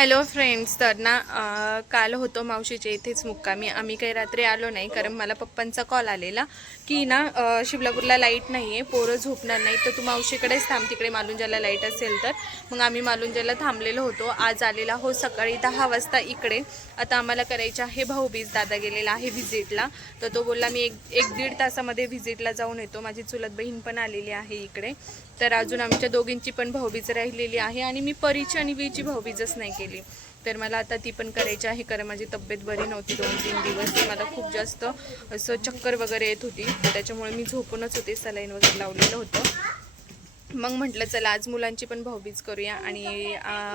Hello friends तर ना काल होतो मावशीच्या इथेच मुक्कामी. आम्ही काही रात्री आलो नाही कारण मला पप्पांचा कॉल आलेला की ना शिवलापूरला लाइट नाही आहे पोरं झोपणार नाही तर तू मावशीकडेच थांब तिकडे मालुंजाला लाइट असेल तर. मग आम्ही मालुंजाला थांबलेलो होतो. आज आलेला हो सकाळी दहा वाजता इकडे. आता आम्हाला करायचं आहे भाऊबीज दादा गेलेला आहे व्हिजिटला तर तो बोलला मी एक एक दीड तासामध्ये व्हिजिटला जाऊन येतो. माझी चुलत बहीण पण आलेली आहे इकडे. तर अजून आमच्या दोघींची पण भाऊबीज राहिलेली आहे आणि मी परीची आणि वीची भाऊबीजच नाही केली. तर मला आता ती पण करायची आहे कारण माझी तब्येत बरी नव्हती दोन तीन दिवस. मला खूप जास्त असं चक्कर वगैरे येत होती. तर त्याच्यामुळे मी झोपूनच होते सलाईन वगैरे लावलेलं होतं. मग म्हटलं चला आज मुलांची पण भाऊबीज करूया आणि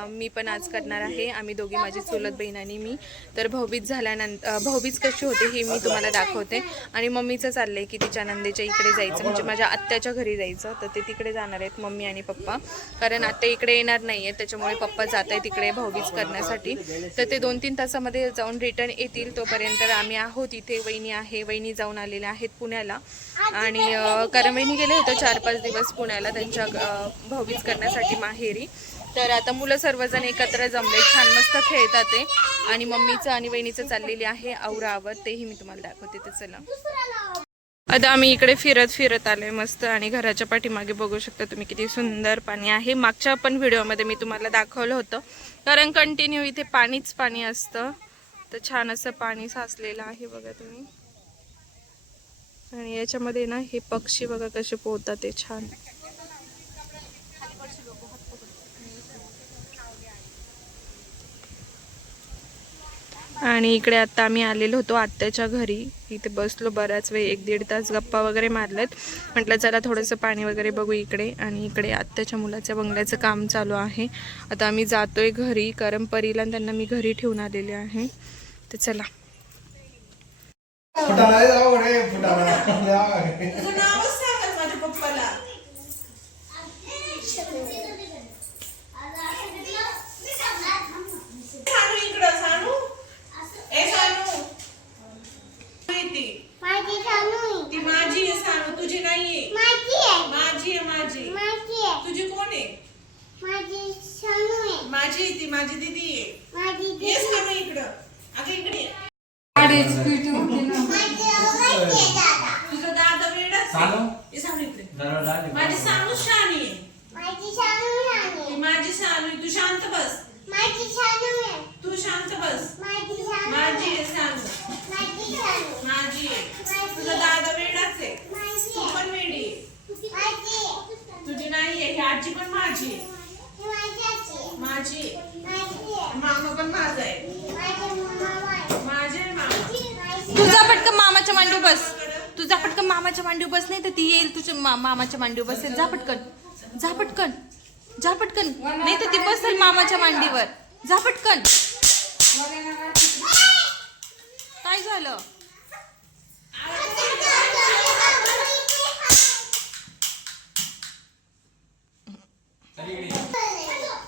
मी पण आज करणार आहे. आम्ही दोघी माझी चुलत बहीण आणि मी. तर भाऊबीज झाल्यानंतर भाऊबीज कशी होते हे मी तुम्हाला दाखवते. आणि मम्मीचं चाललं आहे की तिच्या नंदेच्या इकडे जायचं म्हणजे माझ्या आत्याच्या घरी जायचं. तर ते तिकडे जाणार आहेत मम्मी आणि पप्पा. कारण आत्या इकडे येणार नाही आहेत त्याच्यामुळे पप्पा जात आहे तिकडे भाऊबीज करण्यासाठी. तर ते दोन तीन तासामध्ये जाऊन रिटर्न येतील तोपर्यंत आम्ही आहोत इथे. वहिनी आहे वहिनी जाऊन आलेल्या आहेत पुण्याला. आणि कारण वहिनी गेले होते चार पाच दिवस पुण्याला. त्यांच्या अं, भाऊबीज करण्यासाठी माहेरी. तर आता मुलं सर्वजण एकत्र जमले. छान मस्त खेळतात ते. आणि मम्मीचं आणि वहिनीचं चाललेली आहे आवरावर तेही मी तुम्हाला दाखवते. ते चला. आता आम्ही इकडे फिरत फिरत आलोय मस्त. आणि घराच्या पाठीमागे बघू शकता तुम्ही किती सुंदर पाणी आहे. मागच्या पण व्हिडिओमध्ये मी तुम्हाला दाखवलं होतं. कारण कंटिन्यू इथे पाणीच पाणी असतं. तर छान असं पाणी साचलेलं आहे बघा तुम्ही. आणि याच्यामध्ये ना हे पक्षी बघा कसे पोहतात ते छान. आणि इकडे आता आम्ही आलेलो होतो आत्याच्या घरी. इथे बसलो बराच वेळ एक दीड तास गप्पा वगैरे मारलेत. म्हटलं चला थोडंसं पाणी वगैरे बघू इकडे. आणि इकडे आत्याच्या मुलाच्या बंगल्याचं काम चालू आहे. आता आम्ही जातोय घरी. कारण परीला त्यांना मी घरी ठेवून आलेले आहे. तर चला. फुटाणा आहे जाऊ रे फुटाणा जाऊ. तुझं नावच सांगत माझ्या पप्पाला सानू इकडं सानू ए सानू ती माझी चालू ती माझी आहे सानू तुझी नाहीये माझी आहे माझी आहे माझी माझी आहे तुझी कोण आहे माझी चालू आहे माझी आहे ती माझी दीदी आहे माझी ये सानू इकडं अगं इकडे ये. माझी आवडते दादा तुझा दादा वेडाच सानू? ये सानू इकडे दरवाजा आहे. माझी सानू शानी आहे माझी चालू ती आहे माझी सानू आहे. तू शांत बस माझी चालू आहे तू शांत बस माझी चालू माझी आहे आहे सानू माझी चालू माझी आहे तुझा दादा वेडाच आहे माझी तू आहे पण वेडी आहे माझी तुझी नाही आहे ही आजी पण माझी आहे माझी माझी आहे. माझी आहे मामा पण माझा आहे माझी मम्मा आहे माझे आहे मामा माझी तुझा पटकन मामाच्या मांडीव बस. तुझा पटकन मामाच्या मांडीव बस नाही तर ती येईल तुझ्या मा- मामाच्या मांडीव बसेल. जा पटकन जा पटकन जा पटकन नाही तर ती बसेल मामाच्या मांडीवर. जा पटकन काय झालं?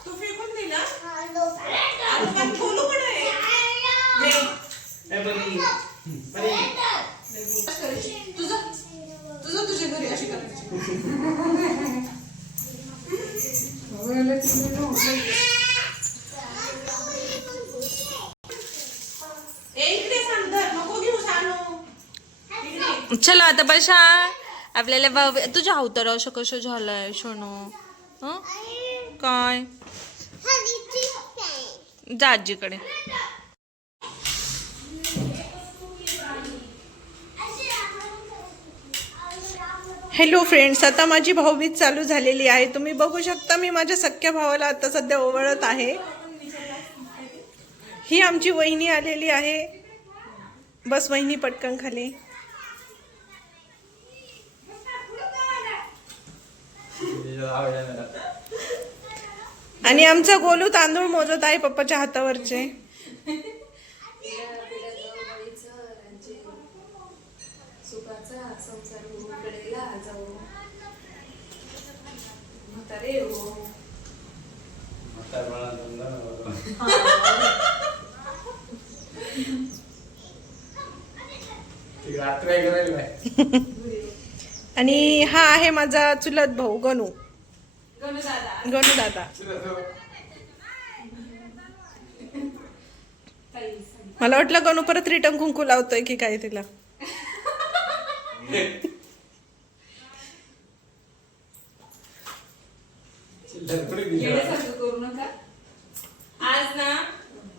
तू फेकून दिला? हॅलो आता पण खोलू कुठे आहे? ए, बरी. बरी. तुझं तुझं तुझ्या घरी अशी करायची चला आता बशा आपल्याला भाऊ तुझ्या अवतार असं कसं झालंय सोनू? हं? काय? जा हॅलो फ्रेंड्स आता माझी भाऊबीज चालू झालेली आहे. तुम्ही बघू शकता मी माझ्या सख्या भावाला आता सध्या ओवळत आहे. ही आमची वहिनी आलेली आहे. बस वहिनी पटकन खाली. आणि आमचा गोलू तांदूळ मोजत आहे पप्पाच्या हातावरचे. आणि हा आहे माझा चुलत भाऊ गणू. गणू दादा मला वाटलं गणू परत रिटर्न कुंकू लावतोय की काय तिला येण्यासारखं करू नका आज ना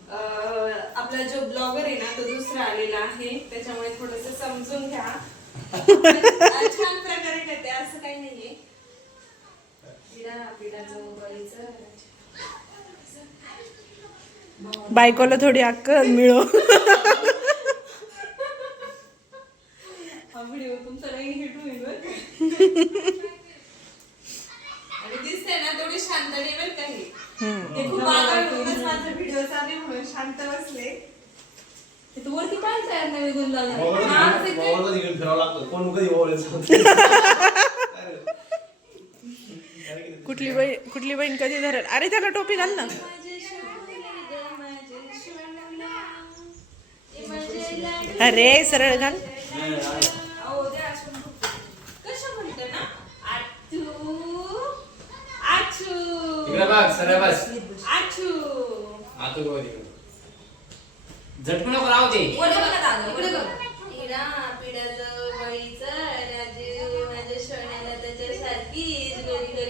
अं, आपला जो ब्लॉगर आहे ना तो दुसरा आलेला आहे त्याच्यामुळे थोडस समजून घ्या आज छान प्रकारे करते असं काही नाहीये पिढा पिढाचं बळीचं बायकोला थोडी अक्कल मिळो हा व्हिडिओ तुमचा नाही हिट होईल बरं का? आणि दिसते ना थोडी शांत नाही बरं काही ते खूप आगाऊनच माझा व्हिडिओ चालू आहे म्हणून शांत बसले ते तू वरती काय तयार नाही निघून मोबाईल लागला कधी घेऊन फिरावं लागतं कोण कधी मोबाईल सांगतो कुठली बहीण कुठली बहीण कधी धरल? अरे त्याला टोपी घाल ना अरे सरळ घाल कसं म्हणते ना आठू आठू इकडे बघ सरळ बस आठू आता बघ तिकडे झटकू नको राहू दे इकडे बघ पिढा पिढ्याचं बळीचं राजू माझ्या सोन्याला त्याच्यासारखीच घरी घरी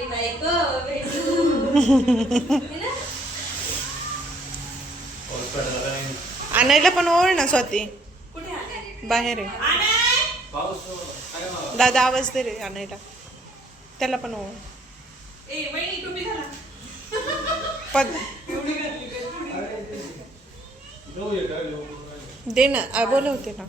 बायको भेटू. पाऊस पडला का नाही? आणायला पण ओळ ना स्वाती. बाहेर आहे? दादा आवाज दे रे आणायला. त्याला पण घाला पण दे ना आ, बोलवते ना.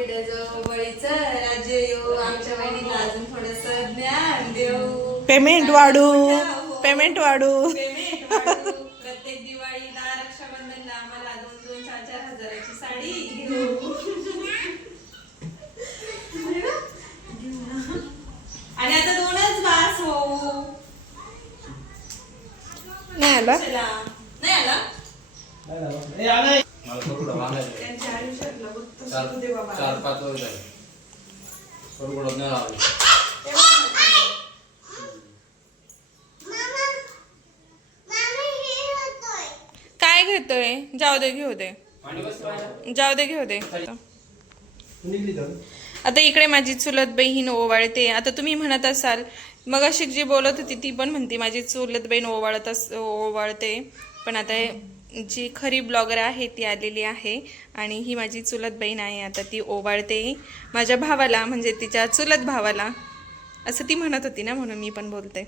पिढा पिढ्याचं बळीचं राज्य येऊ आमच्या बहिणीला अजून थोडस ज्ञान देऊ. पेमेंट वाढू. पेमेंट वाढू. पेमेंट वाढवू. प्रत्येक दिवाळीला रक्षाबंधनला आम्हाला दोन दोन चार चार हजाराची साडी घेऊ. आणि आता दोनच बास होऊ. नाही आला? चला. नाही आला? ए, आलंय. मला करू बांधायचं त्यांच्या आयुष्यातलं फक्त चार बाबा. पाच वर्ष झाले. नाही लावलं मामा मामा हे होतोय काय घेतोय? जाऊ दे घेऊ दे. पाणी बस. पाहिजे. जाऊ दे घेऊ दे. निघली आता इकडे माझी चुलत बहीण ओवाळते. आता तुम्ही म्हणत असाल मग अशी जी बोलत होती ती पण म्हणते माझी चुलत बहीण ओवाळत अस ओवाळते. पण आता जी खरी ब्लॉगर आहे ती आलेली आहे आणि ही माझी चुलत बहीण आहे. आता ती ओवाळते. माझ्या भावाला म्हणजे तिच्या चुलत भावाला असं ती म्हणत होती ना म्हणून मी पण बोलते.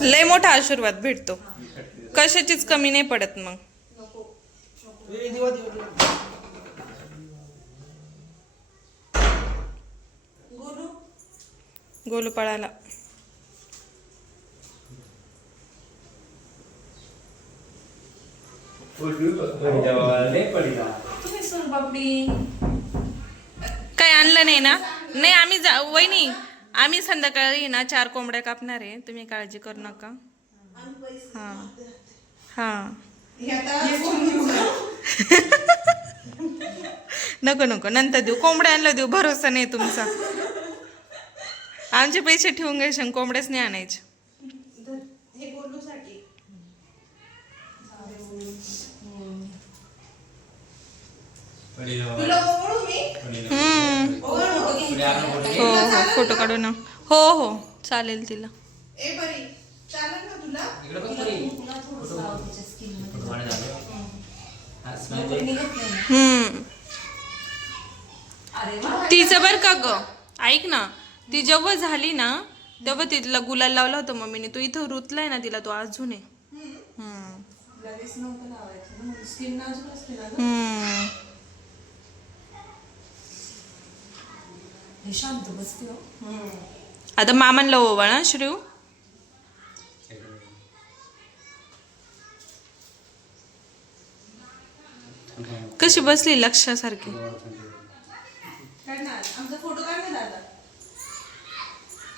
लय मोठा आशीर्वाद भेटतो. कशाचीच कमी नाही पडत मग. गोलू पळाला लय पडला काय आणलं नाही ना? नाही आम्ही जा वहिनी आम्ही संध्याकाळी ना चार कोंबड्या कापणार आहे. तुम्ही काळजी करू नका. हां. हां. नको नको. नंतर देऊ. कोंबड्या आणलं देऊ. भरोसा नाही तुमचा. आमचे पैसे ठेवून घ्यायचे कोंबड्याच नाही आणायचे. हम्म. हो हो फोटो काढू ना. हो हो चालेल तिला. हम्म. तिचं बर का ग? ऐक ना. ती जेव्हा झाली ना तेव्हा तिला गुलाल लावला होता मम्मीने. तो इथं रुतलाय ना तिला तो अजून आहे. आता मामांना ओवाळ ना श्रीव कशी बसली लक्षासारखी? पडी कढी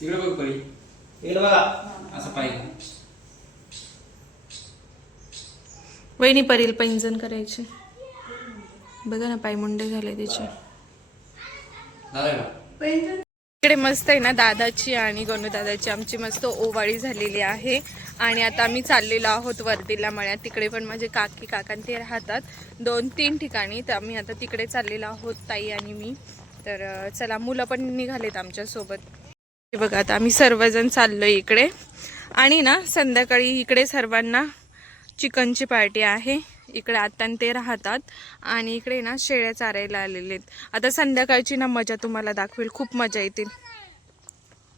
तिकडे बघ परी. इकडे बघा. असं पाहिजे वहिनी परील पैंजण करायचे. बघा ना पायमुंडे झाले का इकडे मस्त आहे ना दादाची आणि गणू दादाची. आमची मस्त ओवाळी झालेली आहे. आणि आता आम्ही चाललेलो आहोत वर्दीला मळ्यात. तिकडे पण माझे काकी काकां ते राहतात. दोन तीन ठिकाणी. तर आम्ही आता तिकडे चाललेलो आहोत ताई आणि मी. तर चला मुलं पण निघालेत आमच्यासोबत. हे बघा आता आम्ही सर्वजण चाललो इकडे. आणि ना संध्याकाळी इकडे सर्वांना चिकनची पार्टी आहे. इकडे आता आणि ते राहतात. आणि इकडे ना शेळ्या चारायला आलेले आहेत. आता संध्याकाळची ना मजा तुम्हाला दाखवेल. खूप मजा येतील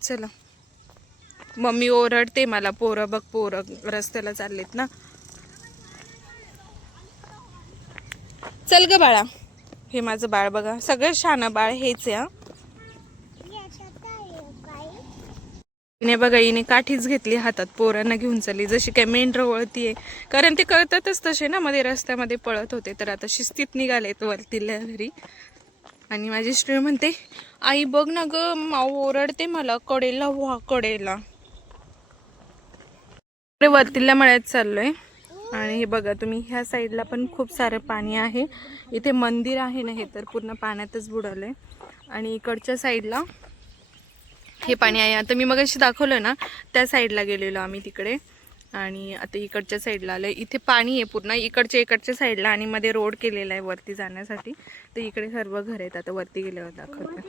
चला. मम्मी ओरडते मला पोरं बघ पोरं रस्त्याला चाललेत ना. चल ग बाळा. हे माझं बाळ बघा. सगळं शानं बाळ हेच आहे हा याच्यात आहे काय हिने बघा हिने काठीच घेतली हातात पोरांना घेऊन चालली. जशी काय मेंढर वळतीये कारण ते कळतातच तसे ना मध्ये रस्त्यामध्ये पळत होते. तर आता शिस्तीत निघालेत वरतीला घरी. आणि माझी स्त्री म्हणते आई बघ ना ग माऊ ओरडते मला कडेला व्हा कडेला. वरतीला मळ्यात चाललोय. आणि हे बघा तुम्ही ह्या साईडला पण खूप सारं पाणी आहे. इथे मंदिर आहे ना हे तर पूर्ण पाण्यातच बुडालंय आणि इकडच्या साईडला हे पाणी आहे. आता मी मग दाखवलं ना त्या साईडला गेलेलो आम्ही तिकडे. आणि आता इकडच्या साईडला आलं इथे पाणी आहे पूर्ण. इकडच्या इकडच्या साईडला आणि मध्ये रोड केलेला आहे वरती जाण्यासाठी. तर इकडे सर्व घर आहेत. आता वरती गेल्यावर दाखवते.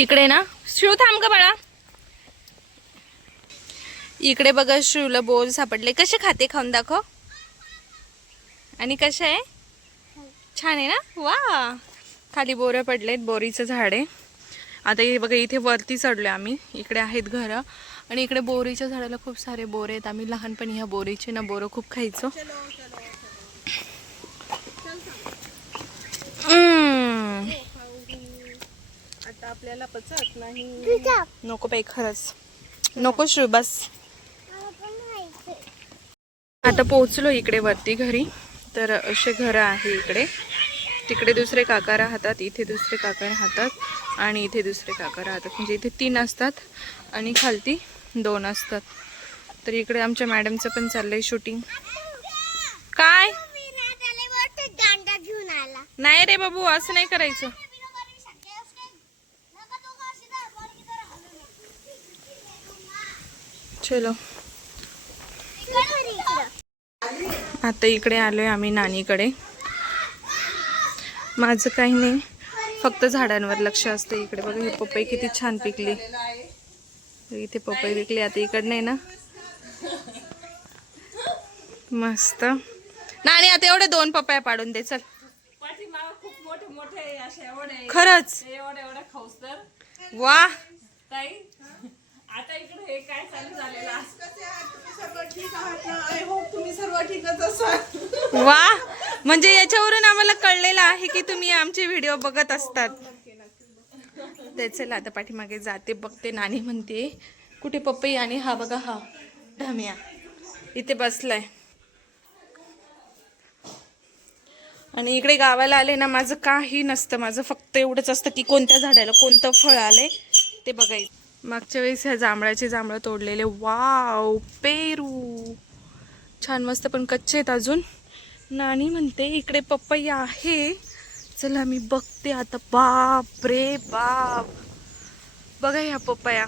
इकडे ना शिव थांब का बाळा. इकडे बघा शिवला बोर सापडले. कसे खाते खाऊन दाखव. आणि कसे आहे? छान आहे ना? वा. खाली बोरं पडलेत बोरीचं झाड आहे. आता हे बघा इथे वरती चढलोय आम्ही. इकडे आहेत घरं. आणि इकडे बोरीच्या झाडाला खूप सारे बोर आहेत. आम्ही लहानपणी ह्या बोरीचे ना बोरं खूप खायचो. आता आपल्याला पचत नाही. नको बाई खरंच. नको शिव बस. आता पोहोचलो इकडे वरती घरी. तर असे घरं आहे इकडे. तिकडे दुसरे काका राहतात इथे दुसरे काका राहतात आणि इथे दुसरे काका राहतात. म्हणजे इथे तीन असतात आणि खालती दोन असतात. तर इकडे आमच्या मॅडमचं पण चाललंय शूटिंग. काय? घेऊन नाही रे बाबू असं नाही करायचं. चलो. आता इकडे आलोय आम्ही नानीकडे. माझं काही नाही. फक्त झाडांवर लक्ष असतं इकडे बघा ही पपई किती छान पिकली. इथे पपई पिकली आता इकडे नाही ना. मस्त. नाणी आता एवढे दोन पपया पाडून दे चल. खरंच? वा आता इकडे हे काय चालू झालेलं कसे आहात? तुम्ही सर्व ठीक आहात ना? आय होप तुम्ही सर्व ठीकच असाल. वा म्हणजे याच्यावरून आम्हाला कळलेलं आहे की तुम्ही आमचे व्हिडिओ बघत असतात. ते चला आता पाठीमागे जाते बघते नानी म्हणते कुठे पपई आणि हा बघा हा ढाम्या इथे बसलाय. आणि इकडे गावाला आले ना माझं काही नसतं माझं फक्त एवढंच असतं की कोणत्या झाडाला कोणतं फळ आलंय ते बघायचं. मागच्या वेळेस ह्या जांभळाचे जांभळं तोडलेले. वाव पेरू. छान मस्त पण कच्चे आहेत अजून. नाणी म्हणते इकडे पपई आहे. चला मी बघते आता. बाप रे बाप. बघा ह्या पपया.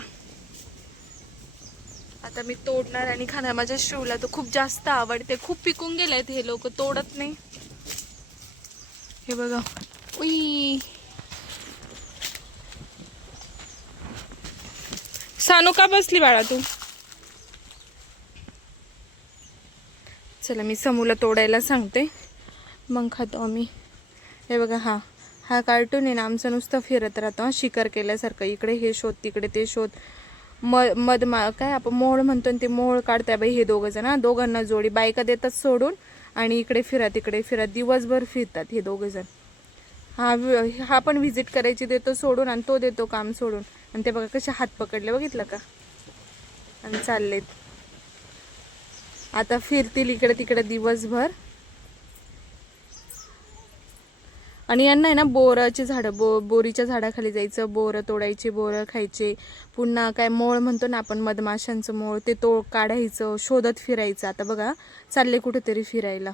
आता मी तोडणार आणि खाणार. माझ्या शिवला तर खूप जास्त आवडते. खूप पिकून गेले आहेत हे लोक. तोडत नाही. हे बघा. उई. सानू का बसली बाळा तू? चला मी समूला तोडायला सांगते. मग खातो आम्ही. हे बघा हा. हा कार्टून आहे ना आमचं नुसतं फिरत राहतो शिकार केल्यासारखं. इकडे हे शोध तिकडे ते शोध. म मधमा काय आपण मोहळ म्हणतो ते मोहोळ काढताय बाई हे दोघं जण दोघांना जोडी बायका देतात सोडून आणि इकडे फिरा तिकडे फिरा. दिवसभर फिरतात हे दोघं जण. हा हा पण व्हिजिट करायची देतो सोडून आणि तो देतो काम सोडून. आणि ते बघा कसे हात पकडले बघितलं का? आणि चाललेत. आता फिरतील इकडे तिकडे दिवसभर. आणि यांना आहे ना बोराची झाडं बो बोरीच्या झाडाखाली जायचं बोरं तोडायचे बोरं खायचे. पुन्हा काय मोळ म्हणतो ना आपण मधमाशांचं मोळ ते तो काढायचं शोधत फिरायचं. आता बघा चालले कुठेतरी फिरायला.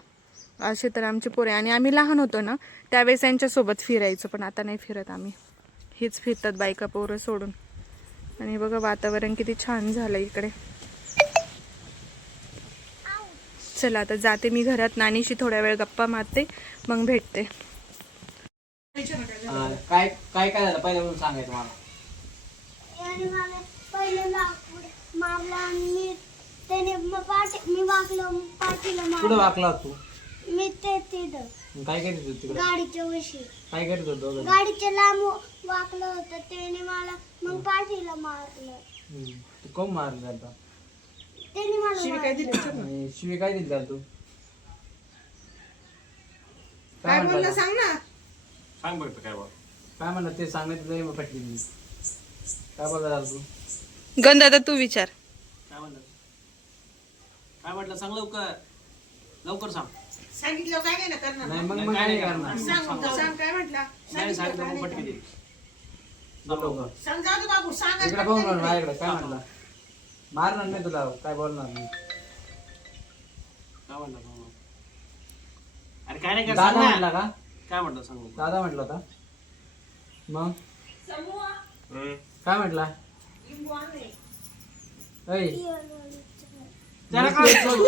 असे तर आमचे पोरे आणि आम्ही लहान होतो ना त्यावेळेस यांच्यासोबत फिरायचो पण आता नाही फिरत आम्ही. हेच फिरतात बायका पोरं सोडून. आणि बघा वातावरण किती छान झालं इकडे. चला आता जाते मी घरात. नानीशी थोड्या वेळ गप्पा मारते मग भेटते. काय काय काय झालं? पहिल्या म्हणून सांगायचं मला. आणि मला पहिलं लाकूड मारला आणि मी त्याने मग पाठी मी वाकलो पाठीला कुठं मारलं. वाकला तू? मी ते तिथं. काय करीत होती तिकडे? गाडीच्या वशी काय करीत होतो दोघं? गाडीच्या लांब वाकलं होतं त्याने मला मग पाठीला मारलं. हम्म. तू कोण मारलं आता त्याने मला मारलं. आणि शिवी काय दिली त्याला तू? काय म्हणला? सांग ना. सांग बघ काय बघ काय म्हणलं ते सांगायचं तरी मग पटली मी काय बोलला त्याला तू? गंध आता तू विचार. काय म्हणलं? काय म्हटलं सांग लवकर. लवकर सांग. सांगितलं काय नाही ना करणार नाही मग नाही, मग काय काय नाही करणार? सांग सांग. काय म्हटला? नाही सांगितलं मग पटकी. सांग जाऊ दे बाबू सांग इकडे पाहून बोल माझ्याकडे काय म्हणला? मारणार नाही तुला काय बोलणार नाही. काय म्हणलं. अरे काय नाही दादा म्हटला ना. का? काय म्हटलं सांग. दादा म्हटलं होता. मग? काय म्हटला? ऐ, त्याला काय- तू-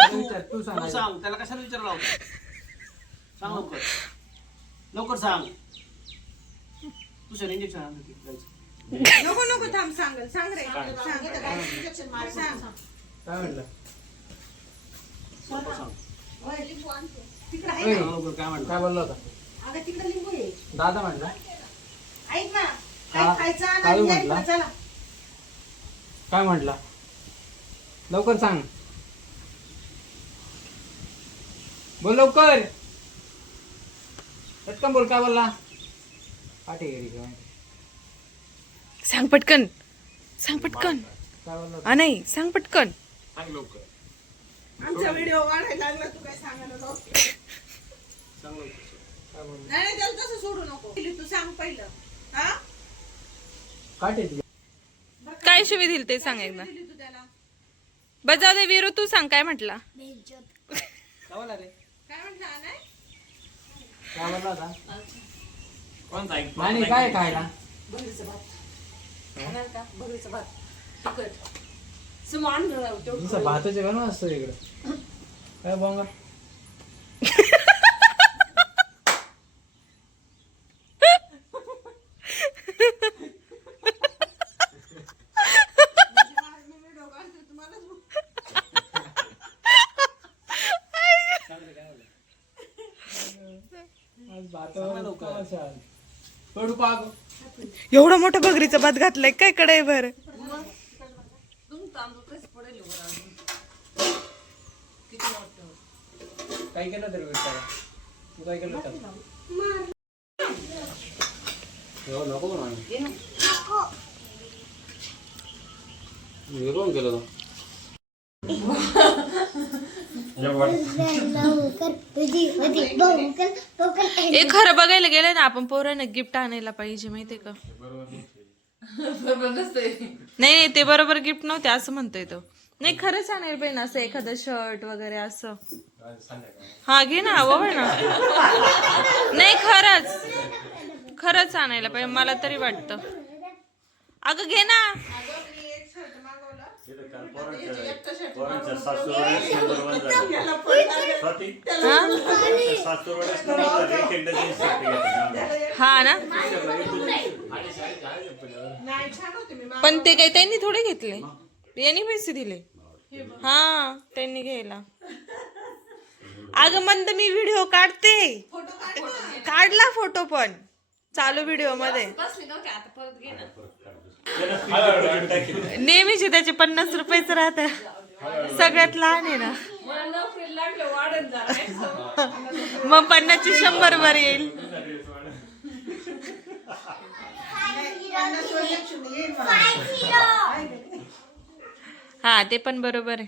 आहे. विचार, सांग तू सांग त्याला कशाला विचारला होता सांग लवकर. लवकर सांग. तुझ्या इंजेक्शन आणलं की जायचं. नको नको थांब सांगल. सांग रे. सांग मार सांग. काय म्हटलं लवकर सांग. तिकडे आहे ऐ, सांग लवकर काय म्हटलं काय बोलला होता? अगं तिकडे लिंबू आहे. दादा म्हटला ऐक ना. हा, काय खायचं आण काय आणि या म्हटला? इकडं, चला. काय म्हटला? लवकर सांग. बोल लवकर. पटकन बोल काय बोलला? पाठी सांग पटकन. सांग पटकन. काय बोलला आ नाही सांग पटकन. सांग लवकर. आमचा व्हिडिओ वाढायला लागला तू काय सांगायला जाऊ सांग लवकर काय बोलला? नाही नाही, त्याला तसं सोडू नको. तू सांग पहिलं. हा. काय शिवी दिली ते सांग एकदा. बस जाऊ दे विरू तू सांग काय म्हटला? काय खायला? भाताचे का असतं इकडे. काय बोंगा आज भातावर तमाशा. पडू पाग एवढा मोठा बगरीचा भात घातलाय काय कडे भर? काय केलं तरी विचारा तू काय केलं नको म्हणून हे खरं बघायला गेलं ना आपण पोरांना गिफ्ट आणायला पाहिजे माहितीये का? नाही नाही ते बरोबर गिफ्ट नव्हते असं म्हणतोय तो. नाही खरंच आणायला पाहिजे ना असं एखादं शर्ट वगैरे असं. हा घे ना बाबा ना. नाही खरंच. खरंच आणायला पाहिजे मला तरी वाटतं. अगं घे ना. हा? ना? पण ते काही त्यांनी थोडे घेतले. यांनी पैसे दिले. हा त्यांनी घ्यायला. अगं मंद मी व्हिडिओ काढते. काढला फोटो पण. चालू व्हिडिओमध्ये. नेहमीचे त्याचे पन्नास रुपयाच राहत. सगळ्यात लहान आहे ना. मग पन्नासची शंभर वर येईल. हा ते पण बरोबर आहे.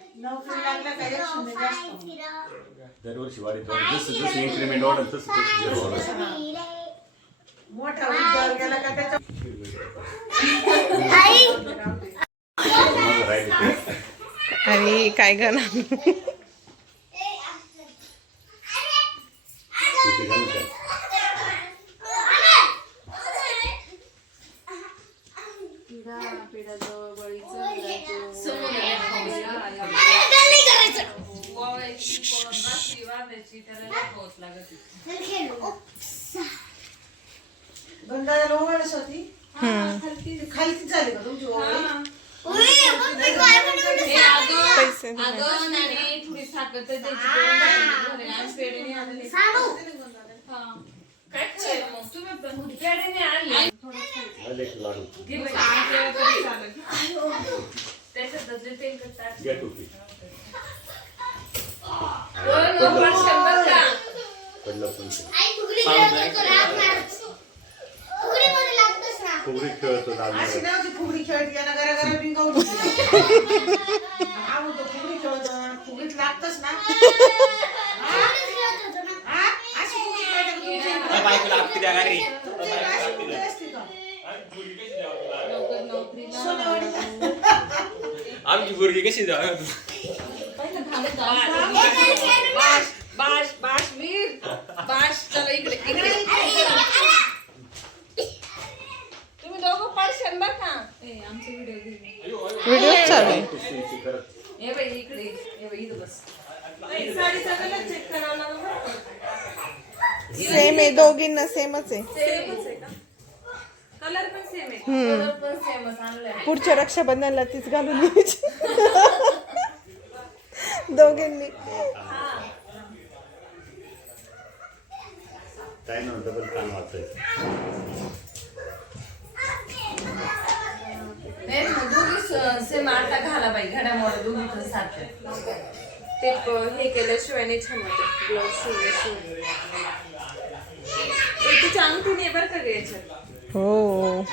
नोकरी लागल्या का एक शून्य जास्त. दरवर्षी वाढत वाढत जसं जसं इन्क्रीमेंट वाढत तसं तसं zero वाढत. मोठा उद्योग गेला का. त्याच्या माझं राहिलं ते. अरे काय करणार तिथे घालून काय. गंगाला ओवाळच होती खालती झाली का तुमची ओवाळी पैसे झाले की लाडू. घ्या टोपी. पडलं पण ते. फुगडी खेळत होता आम्ही. अशी नव्हती फुगडी खेळत याला घरा घरा बिंगावली आम्ही तो फुगडी खेळत फुगडीत लागतच ना हा? अशी फुगडी खेळते का तुमची? बायकोला आपली द्या गाडी तुमची अशी फुगडी असते का? सोनेवाडीला. आमची पोरगी कशी द्या तुम्ही बरं का व्हिडिओ चालू आहे. हे बाई इकडे. हे बाई इथं बस. साडी सगळ्यांना चेक करावं लागलं बरं का? सेम आहे दोघींना सेमच आहे. सेमच आहे का? कलर पण सेम आहे. कलर पण सेमच आणलाय. पुढच्या रक्षाबंधनला तीच घालून दोघींनी. काय नव्हतं डबल कान वाचायचं नाही मग दोघी सेम आता घाला बाई घड्यामुळे दोघी पण सारखे ते हे केल्याशिवाय नाही छान वाटत ब्लाऊज शिवल्याशिवाय एक तिची अंगठी नाही बरं का याच्यात? हो.